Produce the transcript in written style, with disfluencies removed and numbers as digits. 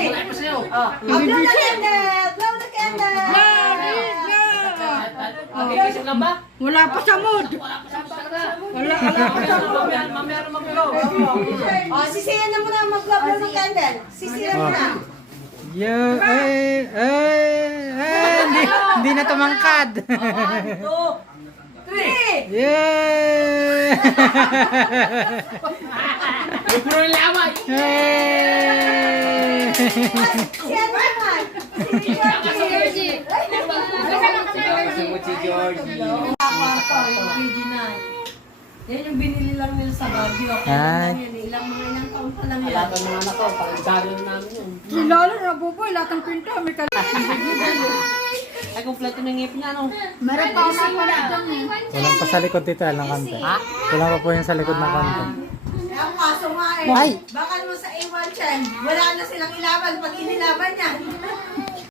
Wala pa sa'yo. Blow the candle! Blow the candle! Nagigising ka ba? Wala pa sa mood. Wala pa sa talaga. Wala pa sa mood. Mamaya na mag-blow. Sisiyan na muna mag-blow ng candle. Sisiyan mo na. Hindi na tumangkad. 1, 2, 3! Yeah! Puro laway. Sisiyan mo naman. Si Georgie. Si Georgie. Yan yung binili lang nila sa Baguio. Ay. Ilang taon pa lang yan. Lahat ng mga anak ko, pag-gano namin yun. Lalo na buboy, lahat ng pinto, may Ay, kompleto ng ngipin niya, no? meron pa ako napalit dyan eh. Walang pa sa likod dito ng konti. Wala pa po yung sa likod ng konti. Ang kaso nga Ay! baka naman sa A1 Chan, wala na silang ilaban. Pag inilaban niya,